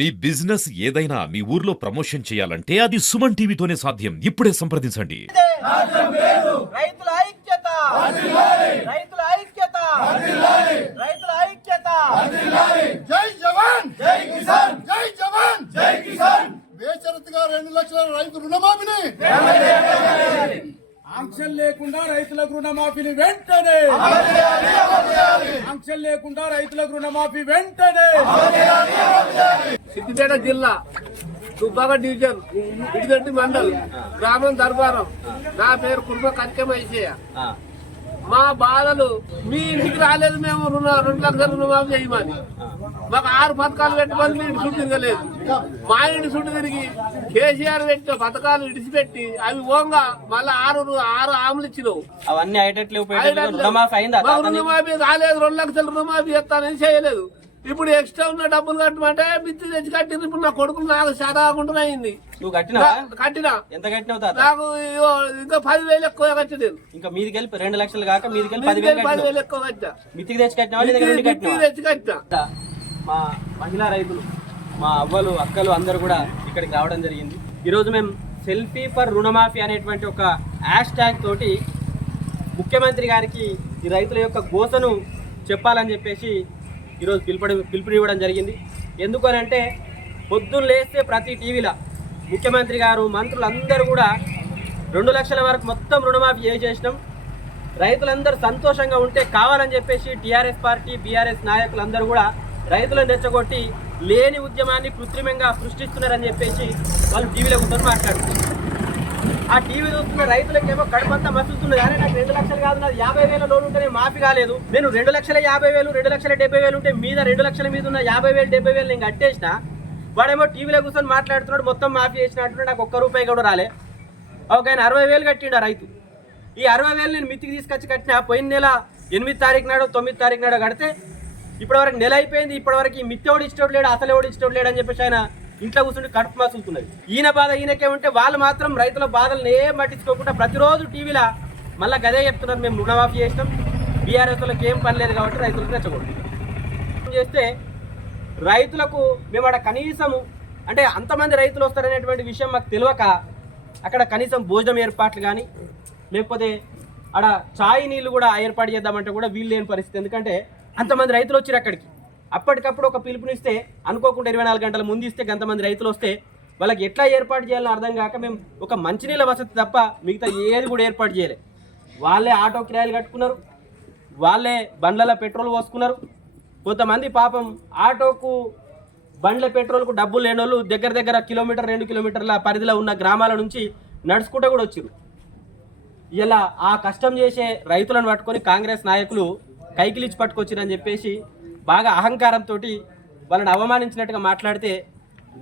మీ business ఏదైనా మీ ఊర్లో promotion చేయాలంటే అది సుమన్ టీవీతోనే సాధ్యం. ఇప్పుడే సంప్రదించండి. రైతుల ఐక్యత, రైతుల ఐక్యత, రైతుల ఐక్యత. జై జవాన్ జై కిసాన్, జై జవాన్ జై కిసాన్. బేషరతుగా 2 లక్షల రైతు రుణమాఫీని ఆంక్షలు లేకుండా రైతులకు రుణమాఫీని వెంటనే, ఆంక్షలు లేకుండా రైతులకు రుణమాఫీ వెంటనే. సిద్దిపేట జిల్లా దుబ్బాక డివిజన్ ఇడిగంటి మండల్ గ్రామం దర్బారం. నా పేరు కుర్మ కంకెమైసయ్య. మా బాధలు మీ ఇంటికి రాలేదు, మేము 2 లక్షల రుణమాఫీ చేయమని మాకు 6 పథకాలు పెట్టమని మీ ఇంటి చుట్టూ తిరగలేదు. మా ఇంటి చుట్టూ తిరిగి కేసీఆర్ పెట్టిన పథకాలు ఇడిచిపెట్టి అవి ఓంగా మళ్ళీ 6 ఆములు ఇచ్చినావు. అవన్నీ రుణమాఫీ రాలేదు, 2 లక్షల రుణమాఫీ చేస్తానని చేయలేదు. ఇప్పుడు ఎక్స్ట్రా ఉన్న డబ్బులు కట్టమంటే మిత్తి తెచ్చి కట్టింది. ఇప్పుడు నా కొడుకు నాకు శాతకుండా అయింది. నువ్వు కట్టినా ఎంత కట్టినావు? నాకు ఇంకా 10,000 ఎక్కువ కట్టి నేను. ఇంకా మీదికి వెళ్ళి 2 లక్షలు కాక మీదికి వెళ్ళి 10,000 ఎక్కువ కట్టా. మితికి తెచ్చి కట్టినా తెచ్చి కట్టా. మా మహిళా రైతులు, మా అవ్వలు అక్కలు అందరూ కూడా ఇక్కడికి రావడం జరిగింది. ఈరోజు మేము సెల్ఫీ ఫర్ రుణమాఫీ అనేటువంటి ఒక హ్యాష్ ట్యాగ్ తోటి ముఖ్యమంత్రి గారికి ఈ రైతుల యొక్క గోసను చెప్పాలని చెప్పేసి ఈరోజు పిలుపునివ్వడం జరిగింది. ఎందుకు అని అంటే పొద్దున్న లేస్తే ప్రతి టీవీలో ముఖ్యమంత్రి గారు మంత్రులు అందరూ కూడా 2 లక్షల వరకు మొత్తం రుణమాఫీ చేసినాం, రైతులందరూ సంతోషంగా ఉంటే కావాలని చెప్పేసి టీఆర్ఎస్ పార్టీ బీఆర్ఎస్ నాయకులందరూ కూడా రైతులను రెచ్చగొట్టి లేని ఉద్యమాన్ని కృత్రిమంగా సృష్టిస్తున్నారని చెప్పేసి వాళ్ళు టీవీలో కూర్చొని మాట్లాడుతున్నారు. ఆ టీవీ చూస్తున్న రైతులకేమో కడుపంతా మసులుతున్నది. అరే నాకు 2 లక్షలు కాదు, నాది 50,000 లోన్ ఉంటేనే మాఫీ కాలేదు. నేను 2,50,000 2,70,000 ఉంటే మీద 2 లక్షల మీద ఉన్న 50,000 70,000 నేను కట్టేసిన. వాడేమో టీవీలో కూర్చొని మాట్లాడుతున్నాడు, మొత్తం మాఫీ చేసినట్టు నాకు 1 రూపాయి కూడా రాలే. ఒక ఆయన 60,000 కట్టిండు రైతు. ఈ 60,000 నేను మితికి తీసుకొచ్చి కట్టిన. పోయిన నెల 8 తారీఖు నాడు 9 తారీఖు నాడు కడితే ఇప్పటివరకు నెల అయిపోయింది. ఇప్పటివరకు ఈ మిత్తి ఎవడు ఇష్టం లేడు, అసలు ఎవడు ఇష్టం లేడు అని చెప్పేసి ఆయన ఇంట్లో కూర్చుంటే కడుపు మసులుతున్నది. ఈయన బాధ ఈయనకే ఉంటే వాళ్ళు మాత్రం రైతుల బాధలను ఏం పట్టించుకోకుండా ప్రతిరోజు టీవీలో మళ్ళీ గదే చెప్తున్నారు, మేము రుణమాఫీ చేసినాం, బీఆర్ఎస్ వాళ్ళకి ఏం పని లేదు కాబట్టి రైతులకు రెచ్చగొడుతున్నాం చేస్తే రైతులకు మేము అక్కడ కనీసము అంటే అంతమంది రైతులు వస్తారనేటువంటి విషయం మాకు తెలియక అక్కడ కనీసం భోజనం ఏర్పాట్లు కానీ లేకపోతే అక్కడ ఛాయ్ నీళ్ళు కూడా ఏర్పాటు చేద్దామంటే కూడా వీలు లేని పరిస్థితి. ఎందుకంటే అంతమంది రైతులు వచ్చారు అక్కడికి. అప్పటికప్పుడు ఒక పిలుపునిస్తే అనుకోకుండా 24 గంటల ముందు ఇస్తే అంతమంది రైతులు వస్తే వాళ్ళకి ఎట్లా ఏర్పాటు చేయాలని అర్థం కాక మేము ఒక మంచినీళ్ళ వసతి తప్ప మిగతా ఏది కూడా ఏర్పాటు చేయలే. వాళ్ళే ఆటో కిరాయిలు కట్టుకున్నారు, వాళ్ళే బండ్ల పెట్రోల్ పోసుకున్నారు. కొంతమంది పాపం ఆటోకు బండ్ల పెట్రోల్కు డబ్బులు లేని వాళ్ళు దగ్గర 1-2 కిలోమీటర్ల పరిధిలో ఉన్న గ్రామాల నుంచి నడుచుకుంటూ కూడా వచ్చారు. ఇలా ఆ కష్టం చేసే రైతులను పట్టుకొని కాంగ్రెస్ నాయకులు కైకిలిచ్చి పట్టుకొచ్చిరని చెప్పేసి బాగా అహంకారంతో వాళ్ళని అవమానించినట్టుగా మాట్లాడితే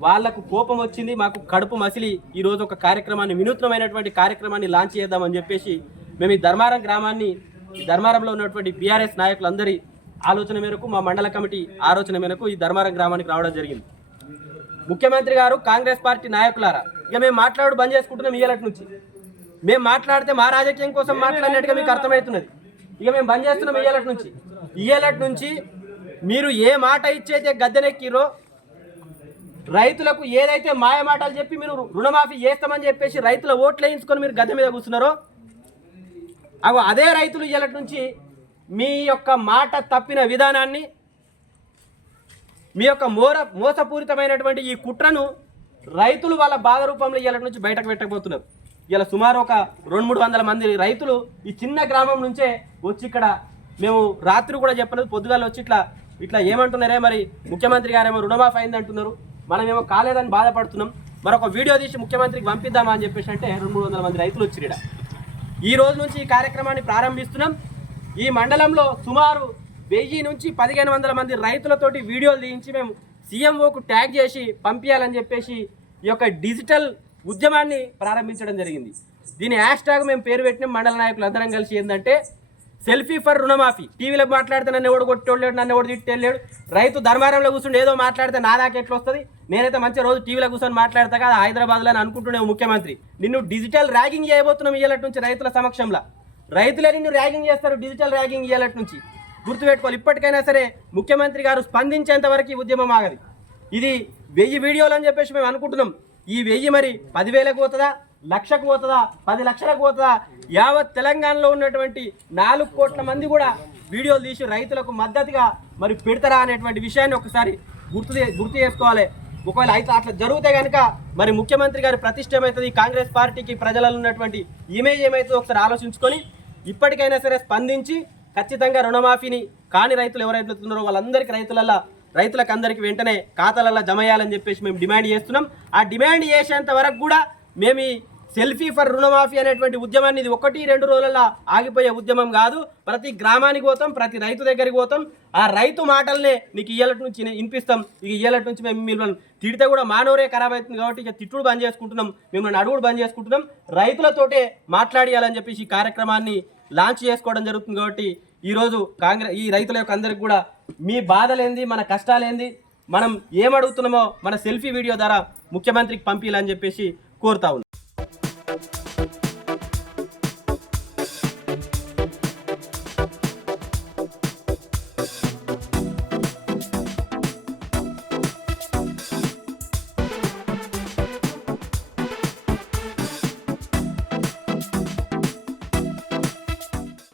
వాళ్లకు కోపం వచ్చింది. మాకు కడుపు మసిలి ఈరోజు ఒక కార్యక్రమాన్ని, వినూత్నమైనటువంటి కార్యక్రమాన్ని లాంచ్ చేద్దామని చెప్పేసి మేము ఈ ధర్మారం గ్రామాన్ని, ఈ ధర్మారంలో ఉన్నటువంటి బీఆర్ఎస్ నాయకులందరి ఆలోచన మేరకు, మా మండల కమిటీ ఆలోచన మేరకు ఈ ధర్మారం గ్రామానికి రావడం జరిగింది. ముఖ్యమంత్రి గారు, కాంగ్రెస్ పార్టీ నాయకులారా, ఇక మేము మాట్లాడు బంద్ చేసుకుంటున్నాం. ఇయ్యాలటి నుంచి మేము మాట్లాడితే మా రాజకీయం కోసం మాట్లాడినట్టుగా మీకు అర్థమవుతున్నది. ఇక మేము బంద్ చేస్తున్నాం. ఇయ్యాలటి నుంచి మీరు ఏ మాట ఇచ్చైతే గద్దెనెక్కిరో, రైతులకు ఏదైతే మాయ మాటలు చెప్పి మీరు రుణమాఫీ చేస్తామని చెప్పేసి రైతుల ఓట్లు వేయించుకొని మీరు గద్దె మీద కూర్చున్నారో అదే రైతులు ఇయ్యాలటి నుంచి మీ యొక్క మాట తప్పిన విధానాన్ని, మీ యొక్క మోసపూరితమైనటువంటి ఈ కుట్రను రైతులు వాళ్ళ బాధ రూపంలో ఇయ్యాలటి నుంచి బయటకు పెట్టకపోతున్నారు. ఇలా సుమారు ఒక 200-300 మంది రైతులు ఈ చిన్న గ్రామం నుంచే వచ్చి ఇక్కడ, మేము రాత్రి కూడా చెప్పలేదు, పొద్దుగాల వచ్చి ఇట్లా ఏమంటున్నారే, మరి ముఖ్యమంత్రి గారేమో రుణమాఫీ అయింది అంటున్నారు, మనమేమో కాలేదని బాధపడుతున్నాం, మరొక వీడియో తీసి ముఖ్యమంత్రికి పంపిద్దామా అని చెప్పేసి అంటే 200-300 మంది రైతులు వచ్చిరిడ. ఈ రోజు నుంచి ఈ కార్యక్రమాన్ని ప్రారంభిస్తున్నాం. ఈ మండలంలో సుమారు 1000 నుంచి 1500 మంది రైతులతోటి వీడియోలు తీయించి మేము సీఎంఓకు ట్యాగ్ చేసి పంపించాలని చెప్పేసి ఈ యొక్క డిజిటల్ ఉద్యమాన్ని ప్రారంభించడం జరిగింది. దీని హ్యాష్ ట్యాగ్ మేము పేరు పెట్టిన మండల నాయకులు అందరం కలిసి ఏంటంటే సెల్ఫీ ఫర్ రుణమాఫీ. టీవీలో మాట్లాడితే నన్ను ఎవడు కొట్టేవాడు, నన్ను ఎవడు తిట్టేళ్ళాడు, రైతు ధర్మారంలో కూర్చుంటే ఏదో మాట్లాడితే నా దాకా ఎట్లా వస్తుంది, నేనైతే మంచిగా రోజు టీవీలో కూర్చొని మాట్లాడతా కదా హైదరాబాద్లో అని అనుకుంటున్నావు ముఖ్యమంత్రి. నిన్ను డిజిటల్ ర్యాగింగ్ చేయబోతున్నాం ఇయ్యాలటి నుంచి రైతుల సమక్షంలో. రైతులే నిన్ను ర్యాగింగ్ చేస్తారు, డిజిటల్ ర్యాగింగ్ ఇయ్యాలటి నుంచి గుర్తుపెట్టుకోవాలి. ఇప్పటికైనా సరే ముఖ్యమంత్రి గారు స్పందించేంత వరకు ఈ ఉద్యమం ఆగదు. ఇది 1000 వీడియోలు అని చెప్పేసి మేము అనుకుంటున్నాం. ఈ 1000 మరి 10,000కు పోతుందా, 1,00,000కు పోతుందా, 10 లక్షలకు పోతుందా? యావత్ తెలంగాణలో ఉన్నటువంటి 4 కోట్ల మంది కూడా వీడియోలు తీసి రైతులకు మద్దతుగా మరి పెడతారా అనేటువంటి విషయాన్ని ఒకసారి గుర్తు చేసుకోవాలి. ఒకవేళ అయితే అట్లా జరిగితే కనుక మరి ముఖ్యమంత్రి గారి ప్రతిష్ట ఏమవుతుంది, కాంగ్రెస్ పార్టీకి ప్రజలలో ఉన్నటువంటి ఇమేజ్ ఏమవుతుందో ఒకసారి ఆలోచించుకొని ఇప్పటికైనా సరే స్పందించి ఖచ్చితంగా రుణమాఫీని కాని రైతులు ఎవరైతే ఉన్నారో వాళ్ళందరికీ రైతులకు అందరికీ వెంటనే ఖాతాలలో జమ చేయాలని చెప్పేసి మేము డిమాండ్ చేస్తున్నాం. ఆ డిమాండ్ చేసేంత వరకు కూడా మేము ఈ సెల్ఫీ ఫర్ రుణమాఫీ అనేటువంటి ఉద్యమాన్ని ఇది 1-2 రోజులలో ఆగిపోయే ఉద్యమం కాదు. ప్రతి గ్రామానికి పోతాం, ప్రతి రైతు దగ్గరికి పోతాం. ఆ రైతు మాటలనే నీకు ఇయ్యాలటి నుంచి వినిపిస్తాం. ఇక ఇయ్యాలటి నుంచి మేము మిమ్మల్ని తిడితే కూడా మానవరే ఖరాబ్ అవుతుంది కాబట్టి ఇక తిట్టుడు బంద్ చేసుకుంటున్నాం, మిమ్మల్ని అడుగుడు బంద్ చేసుకుంటున్నాం. రైతులతోటే మాట్లాడియాలని చెప్పేసి ఈ కార్యక్రమాన్ని లాంచ్ చేసుకోవడం జరుగుతుంది. కాబట్టి ఈరోజు ఈ రైతుల యొక్క అందరికి కూడా మీ బాధలేంది, మన కష్టాలేంది, మనం ఏమడుగుతున్నామో మన సెల్ఫీ వీడియో ద్వారా ముఖ్యమంత్రికి పంపించాలని చెప్పేసి కోరుతా ఉన్నాం.